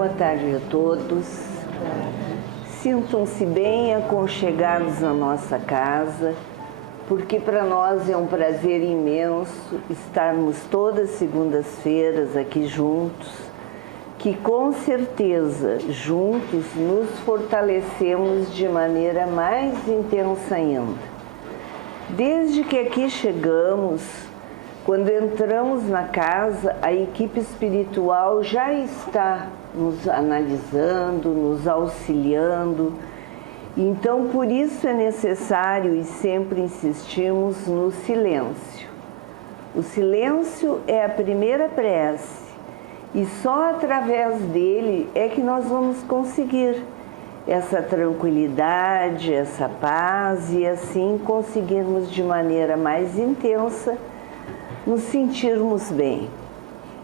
Boa tarde a todos. Sintam-se bem aconchegados na nossa casa, porque para nós é um prazer imenso estarmos todas segundas-feiras aqui juntos, que com certeza juntos nos fortalecemos de maneira mais intensa ainda. Desde que aqui chegamos, quando entramos na casa, a equipe espiritual já está nos analisando, nos auxiliando. Então, por isso é necessário e sempre insistimos no silêncio. O silêncio é a primeira prece e só através dele é que nós vamos conseguir essa tranquilidade, essa paz e assim conseguirmos de maneira mais intensa nos sentirmos bem.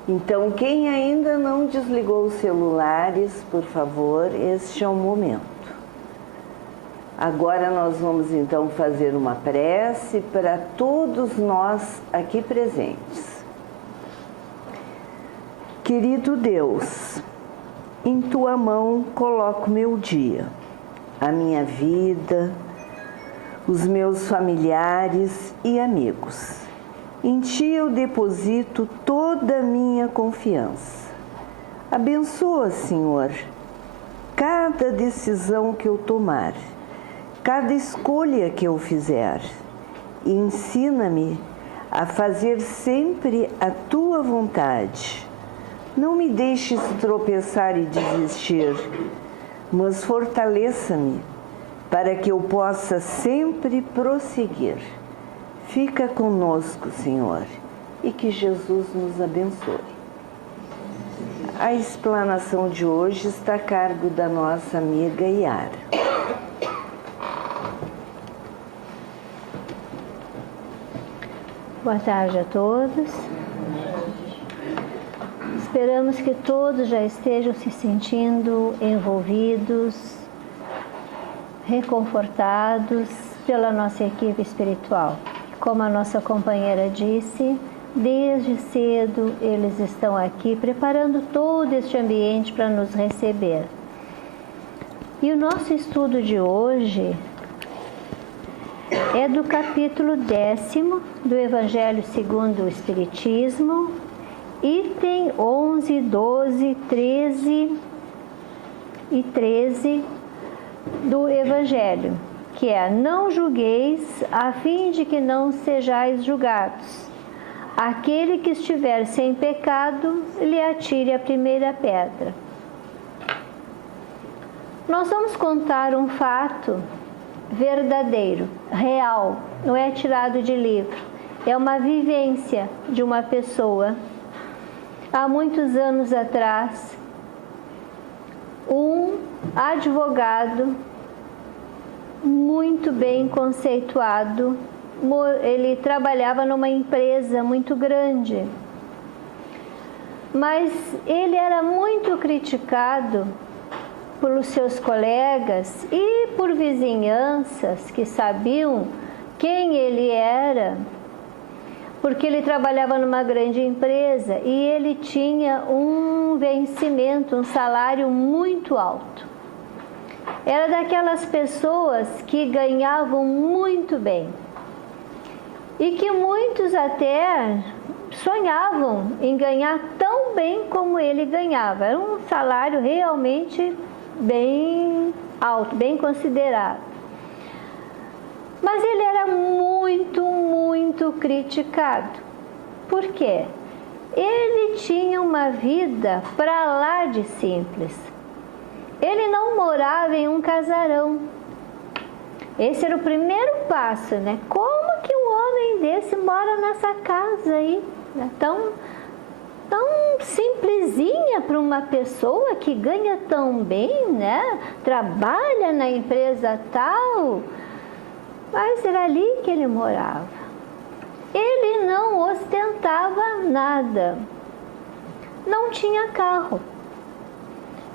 Então, quem ainda não desligou os celulares, por favor, este é o momento. Agora nós vamos então fazer uma prece para todos nós aqui presentes. Querido Deus, em Tua mão coloco meu dia, a minha vida, os meus familiares e amigos. Em Ti eu deposito toda a minha confiança. Abençoa, Senhor, cada decisão que eu tomar, cada escolha que eu fizer. E ensina-me a fazer sempre a Tua vontade. Não me deixes tropeçar e desistir, mas fortaleça-me para que eu possa sempre prosseguir. Fica conosco, Senhor, e que Jesus nos abençoe. A explanação de hoje está a cargo da nossa amiga Yara. Boa tarde a todos. Esperamos que todos já estejam se sentindo envolvidos, reconfortados pela nossa equipe espiritual. Como a nossa companheira disse, desde cedo eles estão aqui preparando todo este ambiente para nos receber. E o nosso estudo de hoje é do capítulo 10º do Evangelho segundo o Espiritismo, item 11, 12, 13 e 13 do Evangelho, que é: não julgueis, a fim de que não sejais julgados. Aquele que estiver sem pecado, lhe atire a primeira pedra. Nós vamos contar um fato verdadeiro, real, não é tirado de livro. É uma vivência de uma pessoa. Há muitos anos atrás, um advogado muito bem conceituado, ele trabalhava numa empresa muito grande, mas ele era muito criticado pelos seus colegas e por vizinhanças que sabiam quem ele era, porque ele trabalhava numa grande empresa e ele tinha um vencimento, um salário muito alto. Era daquelas pessoas que ganhavam muito bem e que muitos até sonhavam em ganhar tão bem como ele ganhava. Era um salário realmente bem alto, bem considerado. Mas ele era muito criticado. Por quê? Ele tinha uma vida para lá de simples. Ele não morava em um casarão. Esse era o primeiro passo, né? Como que um homem desse mora nessa casa aí, né? Tão simplesinha para uma pessoa que ganha tão bem, né? Trabalha na empresa tal, mas era ali que ele morava. Ele não ostentava nada, não tinha carro.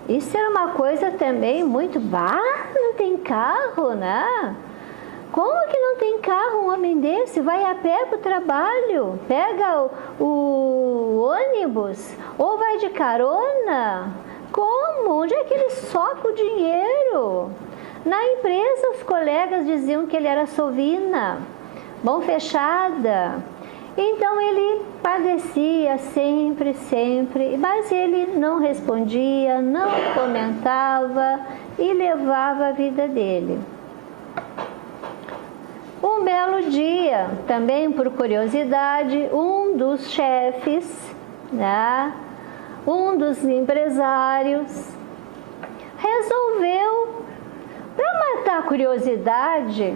Isso era uma coisa também muito... não tem carro, né? Como que não tem carro um homem desse? Vai a pé para o trabalho, pega o ônibus, ou vai de carona, Como? Onde é que ele soca o dinheiro? Na empresa, os colegas diziam que ele era sovina, mão fechada. Então, ele padecia sempre, mas ele não respondia, não comentava e levava a vida dele. Um belo dia, também por curiosidade, um dos chefes, né, um dos empresários, resolveu, para matar a curiosidade,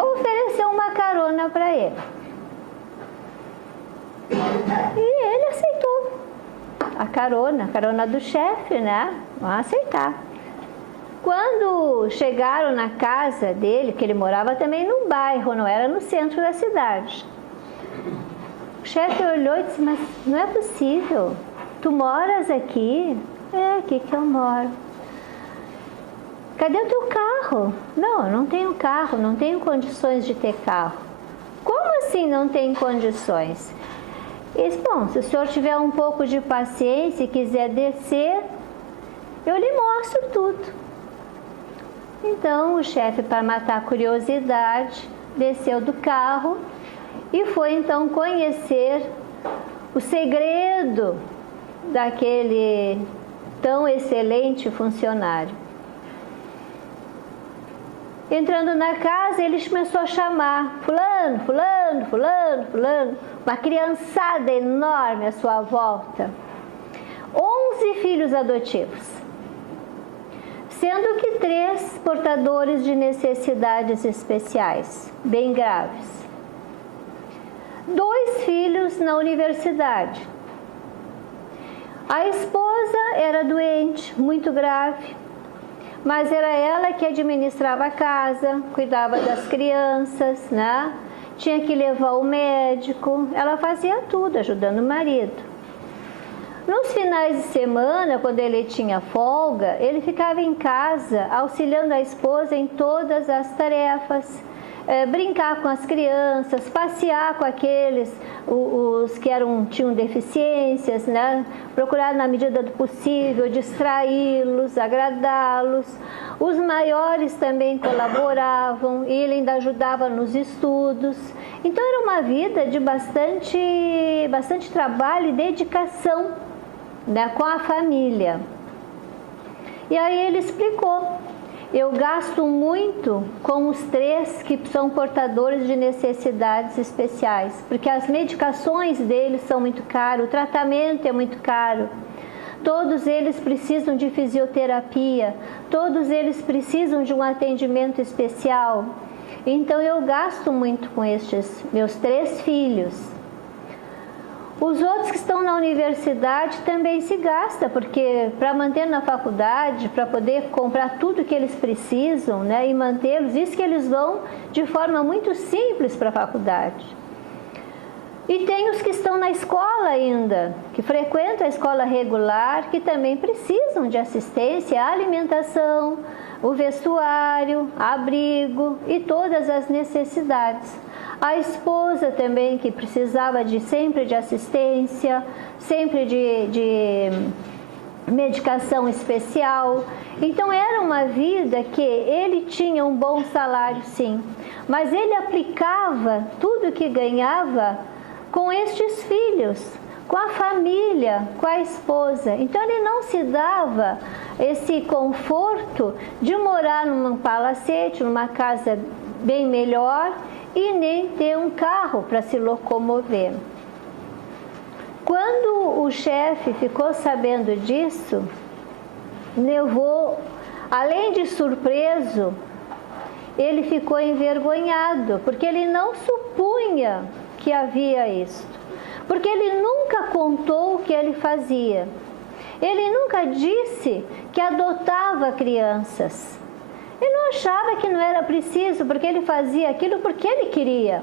oferecer uma carona para ele. E ele aceitou a carona do chefe, né? Vamos aceitar. Quando chegaram na casa dele, que ele morava também num bairro, não era no centro da cidade, o chefe olhou e disse: mas não é possível, tu moras aqui? É, aqui que eu moro. Cadê o teu carro? Não, eu não tenho carro, não tenho condições de ter carro. Como assim não tem condições? Ele disse: bom, se o senhor tiver um pouco de paciência e quiser descer, eu lhe mostro tudo. Então, o chefe, para matar a curiosidade, desceu do carro e foi então conhecer o segredo daquele tão excelente funcionário. Entrando na casa, ele começou a chamar fulano, fulano, fulano, fulano, uma criançada enorme à sua volta. 11 filhos adotivos, sendo que 3 portadores de necessidades especiais, bem graves. 2 filhos na universidade. A esposa era doente, muito grave, mas era ela que administrava a casa, cuidava das crianças, né? Tinha que levar o médico, ela fazia tudo, ajudando o marido. Nos finais de semana, quando ele tinha folga, ele ficava em casa, auxiliando a esposa em todas as tarefas, brincar com as crianças, passear com aqueles, os que tinham deficiências, né? Procurar, na medida do possível, distraí-los, agradá-los. Os maiores também colaboravam e ele ainda ajudava nos estudos. Então, era uma vida de bastante trabalho e dedicação, né, com a família. E aí ele explicou: eu gasto muito com os 3 que são portadores de necessidades especiais, porque as medicações deles são muito caras, o tratamento é muito caro, todos eles precisam de fisioterapia, todos eles precisam de um atendimento especial. Então eu gasto muito com estes meus 3 filhos. Os outros que estão na universidade também se gasta, porque para manter na faculdade, para poder comprar tudo que eles precisam, né, e mantê-los, isso que eles vão de forma muito simples para a faculdade. E tem os que estão na escola ainda, que frequentam a escola regular, que também precisam de assistência, alimentação, o vestuário, abrigo e todas as necessidades. A esposa também, que precisava sempre de assistência, sempre de medicação especial. Então, era uma vida que ele tinha um bom salário, sim, mas ele aplicava tudo que ganhava com estes filhos, com a família, com a esposa. Então, ele não se dava esse conforto de morar num palacete, numa casa bem melhor, e nem ter um carro para se locomover. Quando o chefe ficou sabendo disso, levou, além de surpreso, ele ficou envergonhado, porque ele não supunha que havia isso, porque ele nunca contou o que ele fazia. Ele nunca disse que adotava crianças. Ele não achava que não era preciso, porque ele fazia aquilo porque ele queria.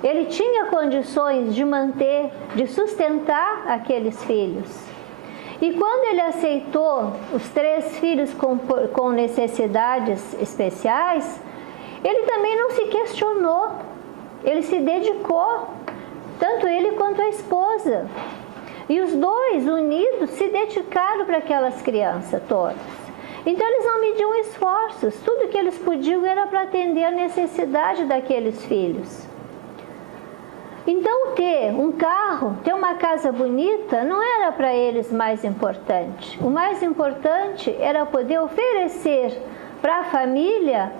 Ele tinha condições de manter, de sustentar aqueles filhos. E quando ele aceitou os 3 filhos com necessidades especiais, ele também não se questionou. Ele se dedicou, tanto ele quanto a esposa. E os dois, unidos, se dedicaram para aquelas crianças todas. Então, eles não mediam esforços. Tudo que eles podiam era para atender a necessidade daqueles filhos. Então, ter um carro, ter uma casa bonita, não era para eles mais importante. O mais importante era poder oferecer para a família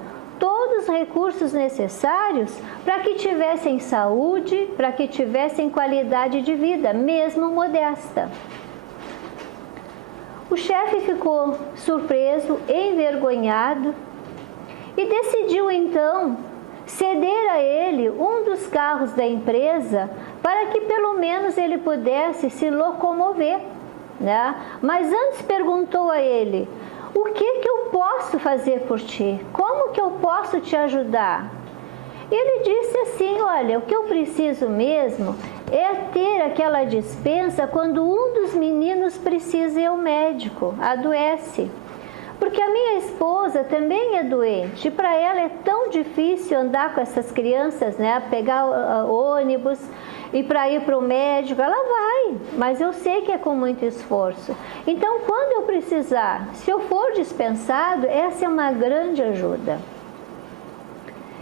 todos os recursos necessários para que tivessem saúde, para que tivessem qualidade de vida, mesmo modesta. O chefe ficou surpreso, envergonhado e decidiu então ceder a ele um dos carros da empresa para que pelo menos ele pudesse se locomover, né? Mas antes perguntou a ele: o que eu posso fazer por ti? Como que eu posso te ajudar? Ele disse assim: olha, o que eu preciso mesmo é ter aquela dispensa quando um dos meninos precisa ir ao médico, adoece. Porque a minha esposa também é doente e para ela é tão difícil andar com essas crianças, né? Pegar ônibus e para ir para o médico, ela vai, mas eu sei que é com muito esforço. Então, quando eu precisar, se eu for dispensado, essa é uma grande ajuda.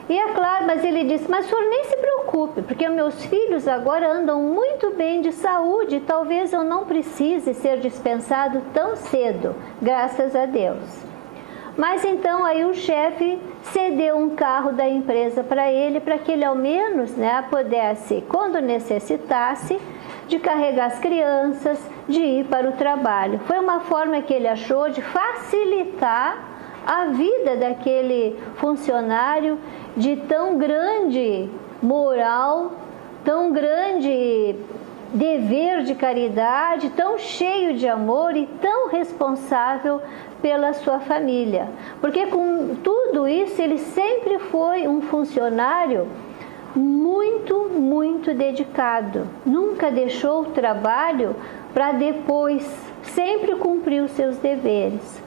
E é claro, mas ele disse: mas o senhor nem se preocupe, porque meus filhos agora andam muito bem de saúde e talvez eu não precise ser dispensado tão cedo, graças a Deus. Mas então aí o chefe cedeu um carro da empresa para ele que ele ao menos, né, pudesse, quando necessitasse, de carregar as crianças, de ir para o trabalho. Foi uma forma que ele achou de facilitar a vida daquele funcionário de tão grande moral, tão grande dever de caridade, tão cheio de amor e tão responsável pela sua família. Porque com tudo isso ele sempre foi um funcionário muito, muito dedicado. Nunca deixou o trabalho para depois, sempre cumpriu os seus deveres.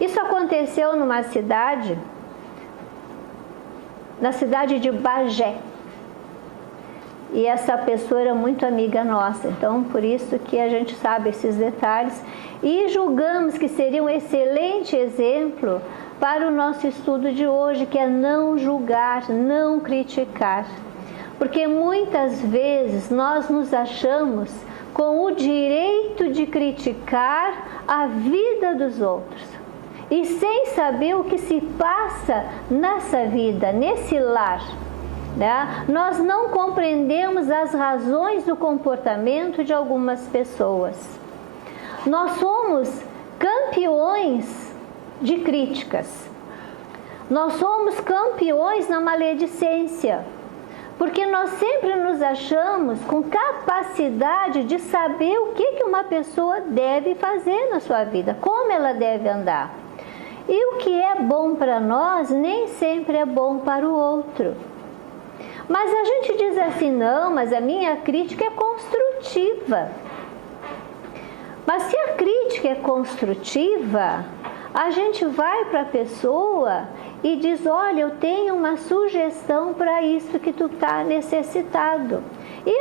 Isso aconteceu numa cidade, na cidade de Bagé. E essa pessoa era muito amiga nossa, então por isso que a gente sabe esses detalhes e julgamos que seria um excelente exemplo para o nosso estudo de hoje, que é não julgar, não criticar. Porque muitas vezes nós nos achamos com o direito de criticar a vida dos outros. E sem saber o que se passa nessa vida, nesse lar, né? Nós não compreendemos as razões do comportamento de algumas pessoas. Nós somos campeões de críticas. Nós somos campeões na maledicência. Porque nós sempre nos achamos com capacidade de saber o que uma pessoa deve fazer na sua vida, como ela deve andar. E o que é bom para nós nem sempre é bom para o outro. Mas a gente diz assim: não, mas a minha crítica é construtiva. Mas se a crítica é construtiva, a gente vai para a pessoa e diz: olha, eu tenho uma sugestão para isso que tu está necessitado. E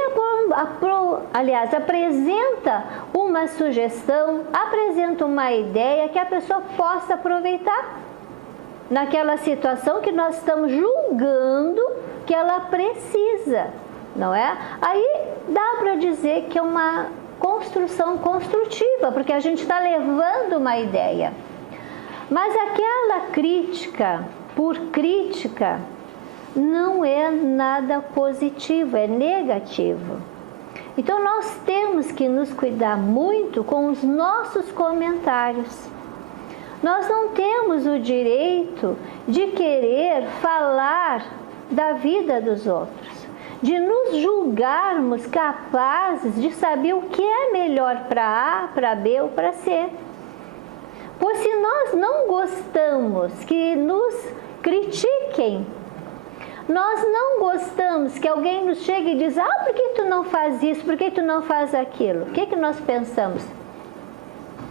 aliás, apresenta uma sugestão, apresenta uma ideia que a pessoa possa aproveitar naquela situação que nós estamos julgando que ela precisa, não é? Aí dá para dizer que é uma construção construtiva, porque a gente está levando uma ideia. Mas aquela crítica por crítica não é nada positivo, é negativo. Então nós temos que nos cuidar muito com os nossos comentários. Nós não temos o direito de querer falar da vida dos outros, de nos julgarmos capazes de saber o que é melhor para A, para B ou para C. Pois se nós não gostamos que nos critiquem, nós não gostamos que alguém nos chegue e diz: ah, por que tu não faz isso, por que tu não faz aquilo? O que nós pensamos?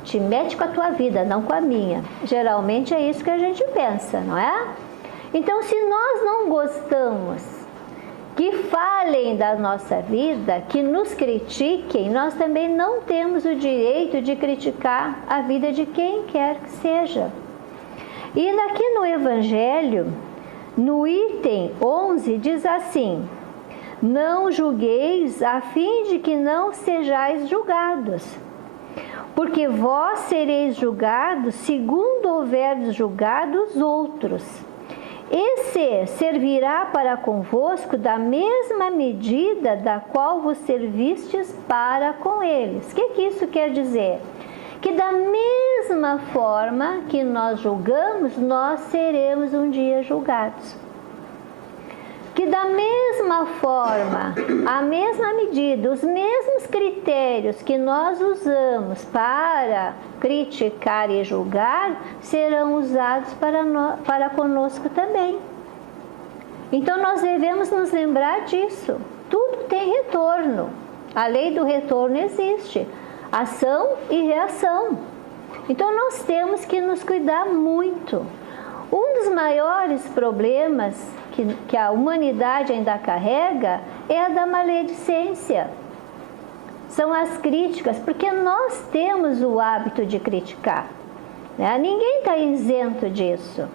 Te mete com a tua vida, não com a minha. Geralmente é isso que a gente pensa, não é? Então, se nós não gostamos que falem da nossa vida, que nos critiquem, nós também não temos o direito de criticar a vida de quem quer que seja. E aqui no Evangelho, no item 11, diz assim: não julgueis a fim de que não sejais julgados, porque vós sereis julgados segundo houverdes julgado os outros. Esse servirá para convosco da mesma medida da qual vos servistes para com eles. O que isso quer dizer? Que da mesma forma que nós julgamos, nós seremos um dia julgados. Que da mesma forma, a mesma medida, os mesmos critérios que nós usamos para criticar e julgar, serão usados para conosco também. Então nós devemos nos lembrar disso. Tudo tem retorno. A lei do retorno existe. Ação e reação. Então nós temos que nos cuidar muito. Um dos maiores problemas que a humanidade ainda carrega é a da maledicência. São as críticas, porque nós temos o hábito de criticar, né? Ninguém está isento disso,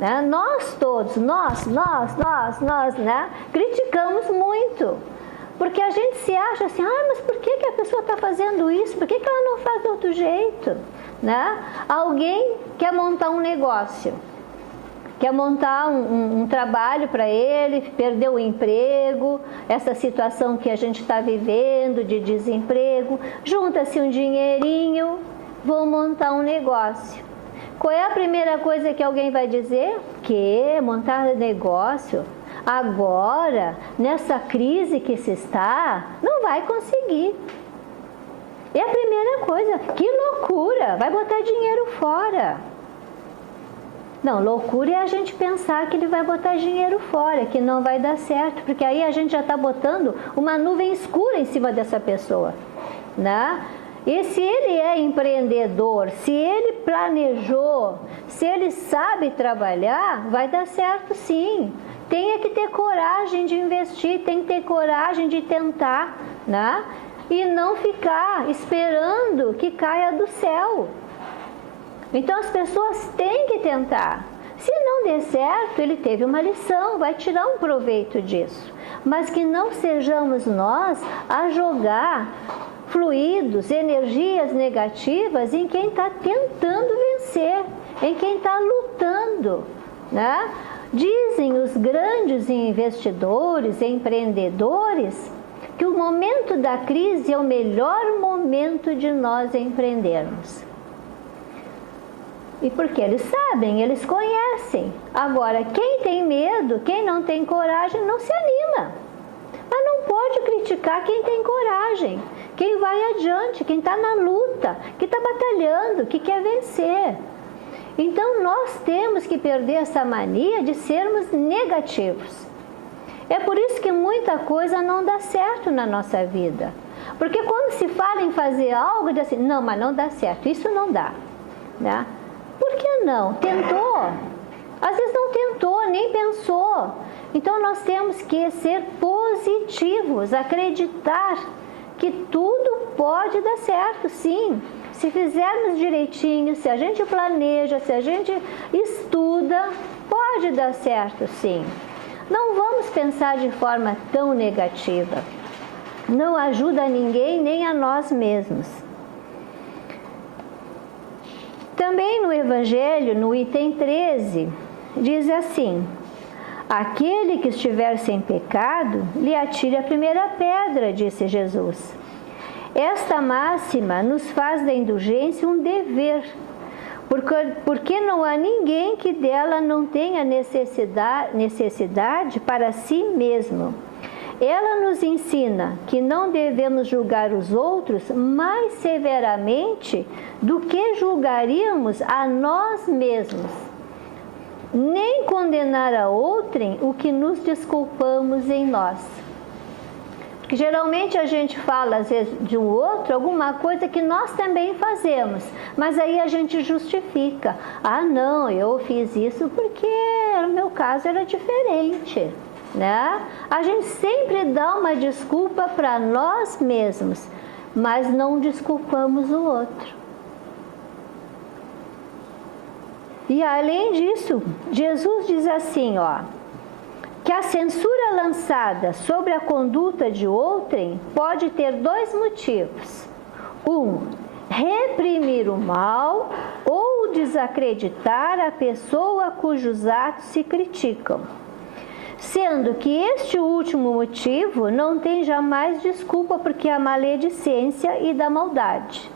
né? Nós todos, nós, né? Criticamos muito, porque a gente se acha assim, mas por que a pessoa está fazendo isso? Por que ela não faz de outro jeito? Né? Alguém quer montar um negócio, quer montar um trabalho para ele, perdeu o emprego, essa situação que a gente está vivendo de desemprego, junta-se um dinheirinho, vou montar um negócio. Qual é a primeira coisa que alguém vai dizer? Que montar negócio? Agora, nessa crise que se está, não vai conseguir. É a primeira coisa. Que loucura! Vai botar dinheiro fora. Não, loucura é a gente pensar que ele vai botar dinheiro fora, que não vai dar certo, porque aí a gente já está botando uma nuvem escura em cima dessa pessoa, né? E se ele é empreendedor, se ele planejou, se ele sabe trabalhar, vai dar certo sim. Tem que ter coragem de investir, tem que ter coragem de tentar, né? E não ficar esperando que caia do céu. Então as pessoas têm que tentar. Se não der certo, ele teve uma lição, vai tirar um proveito disso. Mas que não sejamos nós a jogar fluidos, energias negativas em quem está tentando vencer, em quem está lutando, né? Dizem os grandes investidores, empreendedores, que o momento da crise é o melhor momento de nós empreendermos. E porque eles sabem, eles conhecem. Agora, quem tem medo, quem não tem coragem, não se anima. Mas não pode criticar quem tem coragem, quem vai adiante, quem está na luta, que está batalhando, que quer vencer. Então, nós temos que perder essa mania de sermos negativos. É por isso que muita coisa não dá certo na nossa vida. Porque quando se fala em fazer algo, diz assim, não, mas não dá certo, isso não dá, né? Por que não? Tentou. Às vezes não tentou, nem pensou. Então nós temos que ser positivos, acreditar que tudo pode dar certo, sim. Se fizermos direitinho, se a gente planeja, se a gente estuda, pode dar certo, sim. Não vamos pensar de forma tão negativa. Não ajuda a ninguém, nem a nós mesmos. Também no Evangelho, no item 13, diz assim: aquele que estiver sem pecado, lhe atire a primeira pedra, disse Jesus. Esta máxima nos faz da indulgência um dever, porque não há ninguém que dela não tenha necessidade para si mesmo. Ela nos ensina que não devemos julgar os outros mais severamente do que julgaríamos a nós mesmos, nem condenar a outrem o que nos desculpamos em nós. Porque geralmente a gente fala, às vezes, de um outro, alguma coisa que nós também fazemos, mas aí a gente justifica. Ah, não, eu fiz isso porque o meu caso era diferente. né? A gente sempre dá uma desculpa para nós mesmos, mas não desculpamos o outro. E além disso, Jesus diz assim, ó, que a censura lançada sobre a conduta de outrem pode ter dois motivos. Reprimir o mal ou desacreditar a pessoa cujos atos se criticam. Sendo que este último motivo não tem jamais desculpa porque é a maledicência e da maldade.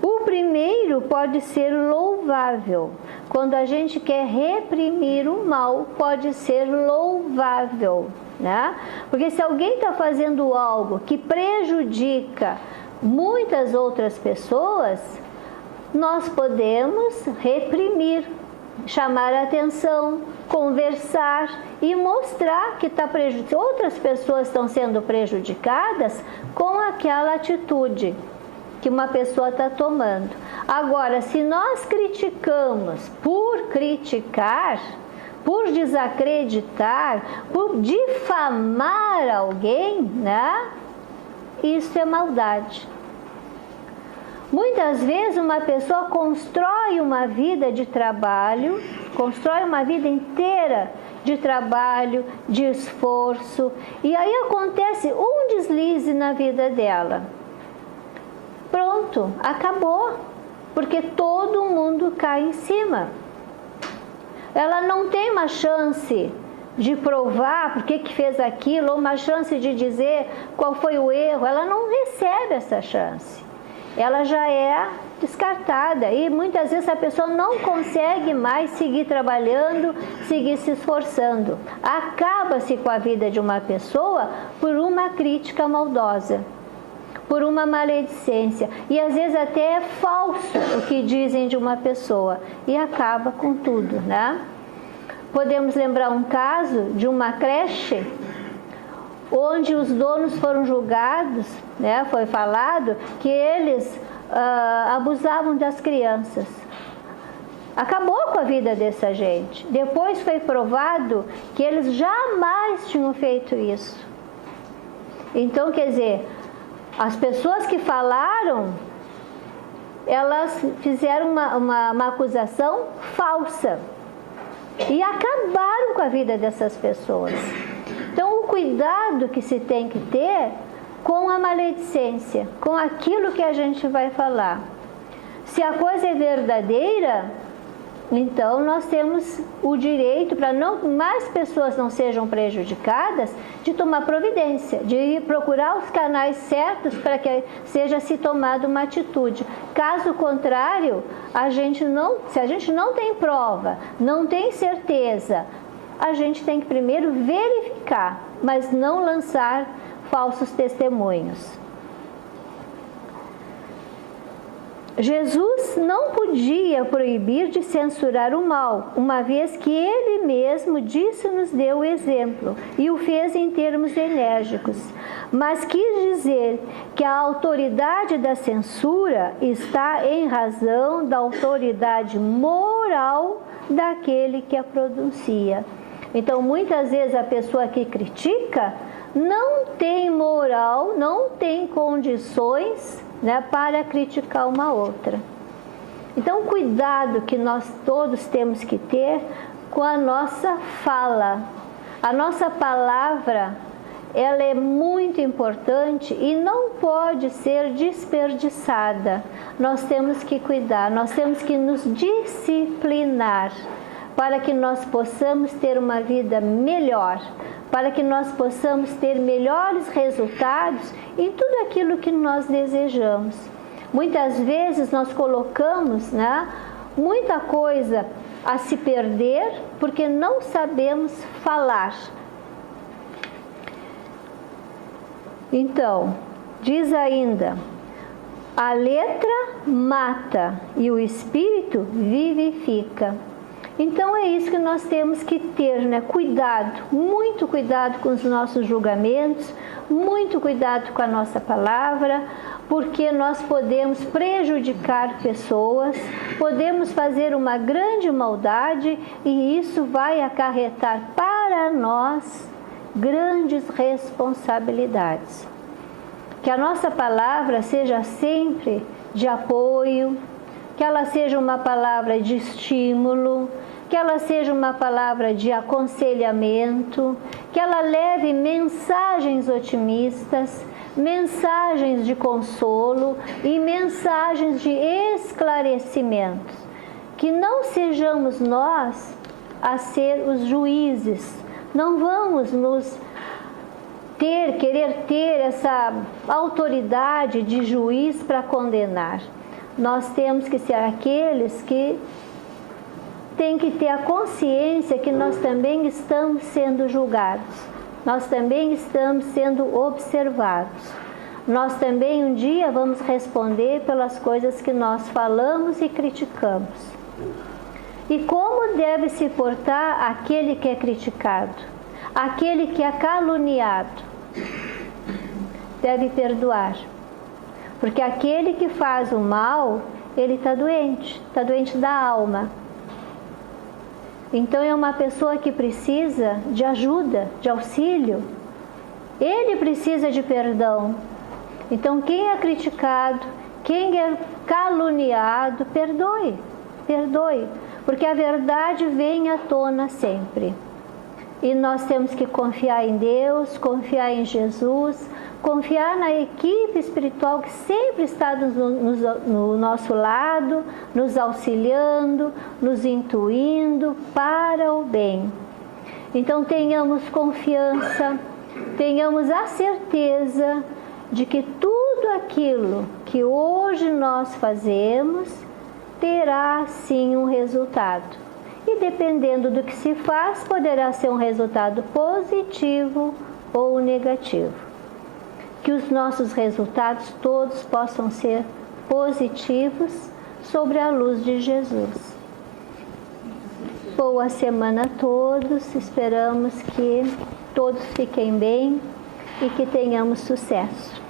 O primeiro pode ser louvável. Quando a gente quer reprimir o mal, pode ser louvável, né? Porque se alguém está fazendo algo que prejudica muitas outras pessoas, nós podemos reprimir, chamar a atenção, conversar e mostrar que outras pessoas estão sendo prejudicadas com aquela atitude que uma pessoa está tomando. Agora, se nós criticamos por criticar, por desacreditar, por difamar alguém, né? Isso é maldade. Muitas vezes uma pessoa constrói uma vida de trabalho, constrói uma vida inteira de trabalho, de esforço, e aí acontece um deslize na vida dela. Pronto, acabou, porque todo mundo cai em cima. Ela não tem uma chance de provar por que fez aquilo, ou uma chance de dizer qual foi o erro, ela não recebe essa chance. Ela já é descartada e muitas vezes a pessoa não consegue mais seguir trabalhando, seguir se esforçando. Acaba-se com a vida de uma pessoa por uma crítica maldosa, por uma maledicência, e às vezes até é falso o que dizem de uma pessoa e acaba com tudo, né? Podemos lembrar um caso de uma creche onde os donos foram julgados, né? Foi falado que eles abusavam das crianças. Acabou com a vida dessa gente. Depois foi provado que eles jamais tinham feito isso. Então, quer dizer, as pessoas que falaram, elas fizeram uma acusação falsa e acabaram com a vida dessas pessoas. Então, o cuidado que se tem que ter com a maledicência, com aquilo que a gente vai falar. Se a coisa é verdadeira, então nós temos o direito, para mais pessoas não sejam prejudicadas, de tomar providência, de procurar os canais certos para que seja se tomada uma atitude. Caso contrário, se a gente não tem prova, não tem certeza, a gente tem que primeiro verificar, mas não lançar falsos testemunhos. Jesus não podia proibir de censurar o mal, uma vez que ele mesmo nos deu o exemplo e o fez em termos enérgicos, mas quis dizer que a autoridade da censura está em razão da autoridade moral daquele que a pronuncia. Então, muitas vezes a pessoa que critica não tem moral, não tem condições, né, para criticar uma outra. Então, cuidado que nós todos temos que ter com a nossa fala. A nossa palavra, ela é muito importante e não pode ser desperdiçada. Nós temos que cuidar, nós temos que nos disciplinar para que nós possamos ter uma vida melhor, para que nós possamos ter melhores resultados em tudo aquilo que nós desejamos. Muitas vezes nós colocamos, né, muita coisa a se perder porque não sabemos falar. Então, diz ainda, a letra mata e o espírito vivifica. Então é isso que nós temos que ter, né? Cuidado, muito cuidado com os nossos julgamentos, muito cuidado com a nossa palavra, porque nós podemos prejudicar pessoas, podemos fazer uma grande maldade e isso vai acarretar para nós grandes responsabilidades. Que a nossa palavra seja sempre de apoio, que ela seja uma palavra de estímulo, que ela seja uma palavra de aconselhamento, que ela leve mensagens otimistas, mensagens de consolo e mensagens de esclarecimento. Que não sejamos nós a ser os juízes, não vamos nos querer ter essa autoridade de juiz para condenar. Nós temos que ser aqueles que têm que ter a consciência que nós também estamos sendo julgados, nós também estamos sendo observados, nós também um dia vamos responder pelas coisas que nós falamos e criticamos. E como deve se portar aquele que é criticado, aquele que é caluniado? Deve perdoar, porque aquele que faz o mal, ele está doente da alma. Então é uma pessoa que precisa de ajuda, de auxílio. Ele precisa de perdão. Então quem é criticado, quem é caluniado, perdoe, porque a verdade vem à tona sempre. E nós temos que confiar em Deus, confiar em Jesus, confiar na equipe espiritual que sempre está no nosso lado, nos auxiliando, nos intuindo para o bem. Então tenhamos confiança, tenhamos a certeza de que tudo aquilo que hoje nós fazemos terá sim um resultado. E dependendo do que se faz, poderá ser um resultado positivo ou negativo. Que os nossos resultados todos possam ser positivos sobre a luz de Jesus. Boa semana a todos, esperamos que todos fiquem bem e que tenhamos sucesso.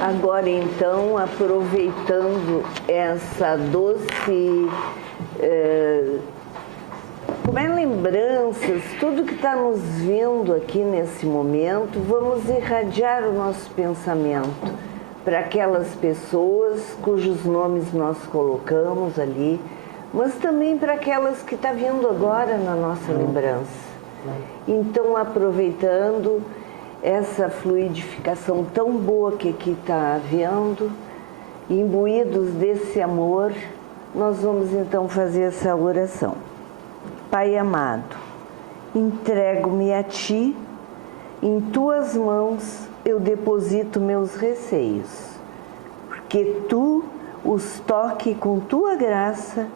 Agora então, aproveitando essa doce lembranças, tudo que está nos vindo aqui nesse momento, vamos irradiar o nosso pensamento para aquelas pessoas cujos nomes nós colocamos ali, mas também para aquelas que estão vindo agora na nossa lembrança. Então, aproveitando essa fluidificação tão boa que aqui está havendo, imbuídos desse amor, nós vamos então fazer essa oração. Pai amado, entrego-me a Ti, em Tuas mãos eu deposito meus receios, porque Tu os toque com Tua graça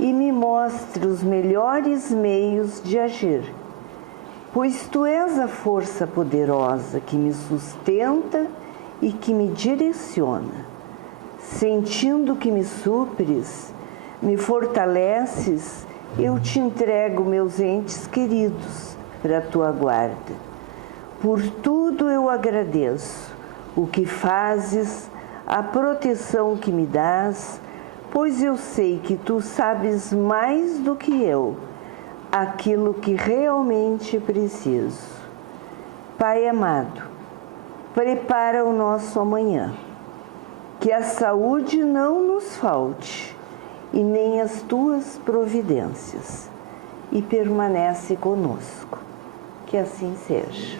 e me mostre os melhores meios de agir. Pois Tu és a força poderosa que me sustenta e que me direciona. Sentindo que me supres, me fortaleces, eu Te entrego meus entes queridos para a Tua guarda. Por tudo eu agradeço o que fazes, a proteção que me dás, pois eu sei que Tu sabes mais do que eu aquilo que realmente preciso. Pai amado, prepara o nosso amanhã, que a saúde não nos falte e nem as Tuas providências, e permanece conosco. Que assim seja.